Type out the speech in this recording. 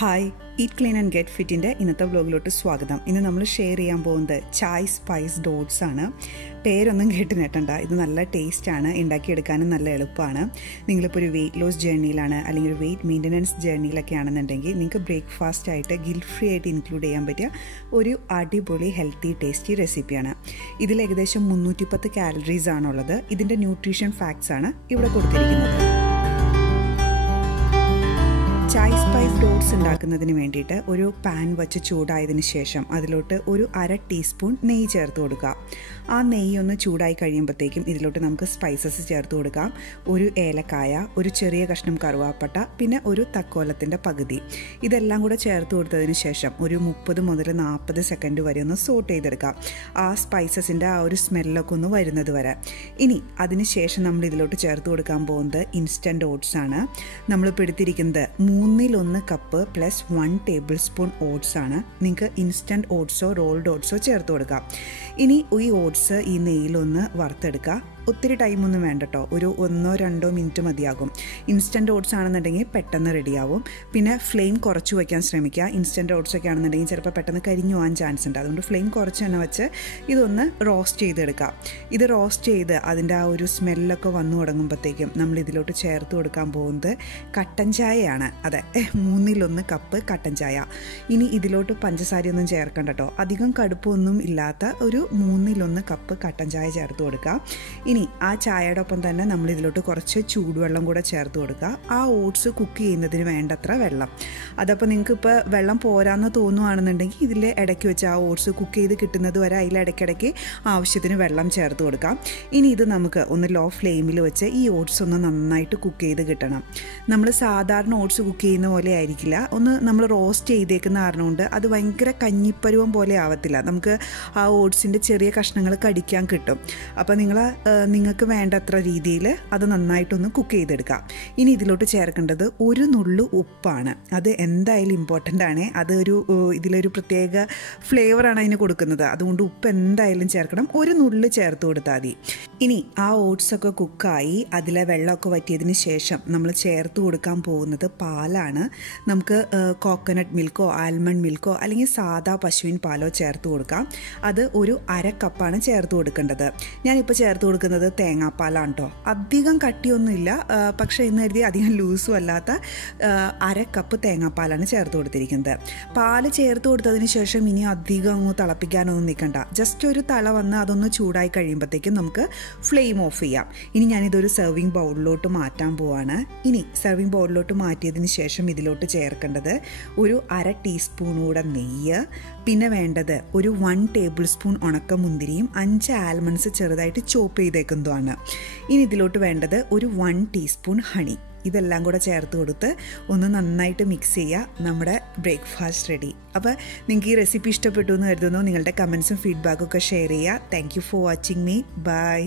Hi, eat clean and get ഫിറ്റിൻ്റെ ഇന്നത്തെ വ്ലോഗിലോട്ട് സ്വാഗതം. ഇന്ന് നമ്മൾ ഷെയർ ചെയ്യാൻ പോകുന്നത് ചായ് സ്പൈസ്ഡ് ഓട്സ് ആണ്. പേരൊന്നും കേട്ട് ഞെട്ടണ്ട, ഇത് നല്ല ടേസ്റ്റാണ്, ഉണ്ടാക്കിയെടുക്കാനും നല്ല എളുപ്പമാണ്. നിങ്ങളിപ്പോൾ ഒരു വെയിറ്റ് ലോസ് ജേർണിയിലാണ് അല്ലെങ്കിൽ ഒരു വെയിറ്റ് മെയിൻ്റനൻസ് ജേർണിയിലൊക്കെ ആണെന്നുണ്ടെങ്കിൽ നിങ്ങൾക്ക് ബ്രേക്ക്ഫാസ്റ്റ് ആയിട്ട് ഗിൽറ്റ് ഫ്രീ ആയിട്ട് ഇൻക്ലൂഡ് ചെയ്യാൻ പറ്റിയ ഒരു അടിപൊളി ഹെൽത്തി ടേസ്റ്റി റെസിപ്പിയാണ്. ഇതിൽ ഏകദേശം 310 കാലറീസ് ആണുള്ളത്. ഇതിൻ്റെ ന്യൂട്രീഷൻ ഫാക്ട്സ് ആണ് ഇവിടെ കൊടുത്തിരിക്കുന്നത്. ചായ് സ്പൈസ്ഡ് ഓട്സ് ഉണ്ടാക്കുന്നതിന് വേണ്ടിയിട്ട് ഒരു പാൻ വെച്ച് ചൂടായതിനു ശേഷം അതിലോട്ട് ഒരു 1/2 ടീസ്പൂൺ നെയ്യ് ചേർത്ത് കൊടുക്കുക. ആ നെയ്യ് ഒന്ന് ചൂടായി കഴിയുമ്പോഴത്തേക്കും ഇതിലോട്ട് നമുക്ക് സ്പൈസസ് ചേർത്ത് കൊടുക്കാം. ഒരു ഏലക്കായ, ഒരു ചെറിയ കഷ്ണം കറുവാപ്പട്ട, പിന്നെ ഒരു തക്കോലത്തിൻ്റെ പകുതി. ഇതെല്ലാം കൂടെ ചേർത്ത് കൊടുത്തതിന് ശേഷം ഒരു 30 മുതൽ 40 സെക്കൻഡ് വരെ ഒന്ന് സോട്ട് ചെയ്തെടുക്കാം. ആ സ്പൈസസിൻ്റെ ആ ഒരു സ്മെല്ലൊക്കെ ഒന്ന് വരുന്നത് വരെ. ഇനി അതിന് ശേഷം നമ്മൾ ഇതിലോട്ട് ചേർത്ത് കൊടുക്കാൻ പോകുന്നത് ഇൻസ്റ്റൻറ്റ് ഓട്സ് ആണ്. നമ്മളിപ്പോൾ എടുത്തിരിക്കുന്നത് 1/3 cup plus 1 table spoon oats ആണ്. നിങ്ങൾക്ക് ഇൻസ്റ്റൻറ്റ് ഓട്സോ റോൾഡ് ഓട്സോ ചേർത്ത് കൊടുക്കാം. ഇനി ഈ ഓട്സ് ഈ നെയ്യിലൊന്ന് വറുത്തെടുക്കുക. ഒത്തിരി ടൈമൊന്നും വേണ്ട കേട്ടോ, ഒരു 1-2 മിനിറ്റ് മതിയാകും. ഇൻസ്റ്റൻറ്റ് ഓട്സ് ആണെന്നുണ്ടെങ്കിൽ പെട്ടെന്ന് റെഡിയാവും. പിന്നെ ഫ്ലെയിം കുറച്ച് വയ്ക്കാൻ ശ്രമിക്കുക. ഇൻസ്റ്റൻറ്റ് ഓട്സ് ഒക്കെ ആണെന്നുണ്ടെങ്കിൽ ചിലപ്പോൾ പെട്ടെന്ന് കരിഞ്ഞു പോകാൻ ചാൻസ് ഉണ്ട്. അതുകൊണ്ട് ഫ്ലെയിം കുറച്ച് തന്നെ വെച്ച് ഇതൊന്ന് റോസ്റ്റ് ചെയ്തെടുക്കാം. ഇത് റോസ്റ്റ് ചെയ്ത് അതിൻ്റെ ആ ഒരു സ്മെല്ലൊക്കെ വന്നു തുടങ്ങുമ്പോഴത്തേക്കും നമ്മൾ ഇതിലോട്ട് ചേർത്ത് കൊടുക്കാൻ പോകുന്നത് കട്ടൻ ചായയാണ്. അതെ, 1/3 കപ്പ് കട്ടൻ ചായ. ഇനി ഇതിലോട്ട് പഞ്ചസാരയൊന്നും ചേർക്കണ്ട കേട്ടോ, അധികം കടുപ്പൊന്നും ഇല്ലാത്ത ഒരു 1/3 കപ്പ് കട്ടൻ ചായ ചേർത്ത് കൊടുക്കുക. ഇനി ആ ചായയുടെ ഒപ്പം തന്നെ നമ്മൾ ഇതിലോട്ട് കുറച്ച് ചൂടുവെള്ളം കൂടെ ചേർത്ത് കൊടുക്കുക. ആ ഓട്സ് കുക്ക് ചെയ്യുന്നതിന് വേണ്ടത്ര വെള്ളം. അതപ്പോൾ നിങ്ങൾക്ക് ഇപ്പോൾ വെള്ളം പോരാന്ന് തോന്നുകയാണെന്നുണ്ടെങ്കിൽ ഇതിൽ ഇടയ്ക്ക് വെച്ച് ആ ഓട്സ് കുക്ക് ചെയ്ത് കിട്ടുന്നത് വരെ അതിൽ ഇടയ്ക്കിടയ്ക്ക് ആവശ്യത്തിന് വെള്ളം ചേർത്ത് കൊടുക്കാം. ഇനി ഇത് നമുക്ക് ഒന്ന് ലോ ഫ്ലെയിമിൽ വെച്ച് ഈ ഓട്സ് ഒന്ന് നന്നായിട്ട് കുക്ക് ചെയ്ത് കിട്ടണം. നമ്മൾ സാധാരണ ഓട്സ് കുക്ക് ചെയ്യുന്ന പോലെ ആയിരിക്കില്ല, ഒന്ന് നമ്മൾ റോസ്റ്റ് ചെയ്തേക്കുന്ന കാരണം കൊണ്ട് അത് ഭയങ്കര കഞ്ഞിപ്പരുവം പോലെ ആവത്തില്ല. നമുക്ക് ആ ഓട്സിൻ്റെ ചെറിയ കഷ്ണങ്ങൾ കടിക്കാൻ കിട്ടും. അപ്പോൾ നിങ്ങൾക്ക് വേണ്ടത്ര രീതിയിൽ അത് നന്നായിട്ടൊന്ന് കുക്ക് ചെയ്തെടുക്കാം. ഇനി ഇതിലോട്ട് ചേർക്കേണ്ടത് ഒരു നുള്ളു ഉപ്പാണ്. അത് എന്തായാലും ഇമ്പോർട്ടൻ്റ് ആണ്. ഇതിലൊരു പ്രത്യേക ഫ്ലേവറാണ് അതിന് കൊടുക്കുന്നത്. അതുകൊണ്ട് ഉപ്പ് എന്തായാലും ചേർക്കണം. ഒരു നുള്ളു ചേർത്ത് കൊടുത്താൽ മതി. ഇനി ആ ഓട്സൊക്കെ കുക്കായി അതിലെ വെള്ളമൊക്കെ വറ്റിയതിന് ശേഷം നമ്മൾ ചേർത്ത് കൊടുക്കാൻ പോകുന്നത് പാലാണ്. നമുക്ക് കോക്കനട്ട് മിൽക്കോ ആൽമണ്ട് മിൽക്കോ അല്ലെങ്കിൽ സാദാ പശുവിൻ പാലോ ചേർത്ത് കൊടുക്കാം. അത് ഒരു 1/2 കപ്പാണ് ചേർത്ത് കൊടുക്കേണ്ടത്. ഞാനിപ്പോൾ ചേർത്ത് കൊടുക്കുന്നത് തേങ്ങാപ്പാലാണ് കേട്ടോ. അധികം കട്ടിയൊന്നുമില്ല, പക്ഷേ ഇന്ന് കരുതി അധികം ലൂസും അല്ലാത്ത 1/2 കപ്പ് തേങ്ങാപ്പാലാണ് ചേർത്ത് കൊടുത്തിരിക്കുന്നത്. പാല് ചേർത്ത് കൊടുത്തതിന് ശേഷം ഇനി അധികം അങ്ങ് തിളപ്പിക്കാനൊന്നും നിൽക്കണ്ട. ജസ്റ്റ് ഒരു തള വന്ന് അതൊന്ന് ചൂടായി കഴിയുമ്പോഴത്തേക്കും നമുക്ക് ഫ്ലെയിം ഓഫ് ചെയ്യാം. ഇനി ഞാനിതൊരു സെർവിങ് ബൗളിലോട്ട് മാറ്റാൻ പോവാണ്. ഇനി സെർവിങ് ബൗളിലോട്ട് മാറ്റിയതിന് ശേഷം ഇതിലോട്ട് ചേർക്കേണ്ടത് ഒരു 1/2 ടീസ്പൂൺ കൂടെ നെയ്യ്, പിന്നെ വേണ്ടത് ഒരു 1 ടേബിൾ സ്പൂൺ ഉണക്കമുന്തിരിയും 5 ആൽമണ്ട്സ് ചെറുതായിട്ട് ചോപ്പ് ചെയ്തേക്കുന്നതുമാണ്. ഇനി ഇതിലോട്ട് വേണ്ടത് ഒരു 1 ടീസ്പൂൺ ഹണി. ഇതെല്ലാം കൂടെ ചേർത്ത് കൊടുത്ത് ഒന്ന് നന്നായിട്ട് മിക്സ് ചെയ്യുക. നമ്മുടെ ബ്രേക്ക്ഫാസ്റ്റ് റെഡി. അപ്പോൾ നിങ്ങൾക്ക് ഈ റെസിപ്പി ഇഷ്ടപ്പെട്ടു എന്ന് കരുതുന്നു. നിങ്ങളുടെ കമൻസും ഫീഡ്ബാക്കും ഒക്കെ ഷെയർ ചെയ്യുക. Thank you for watching me. By.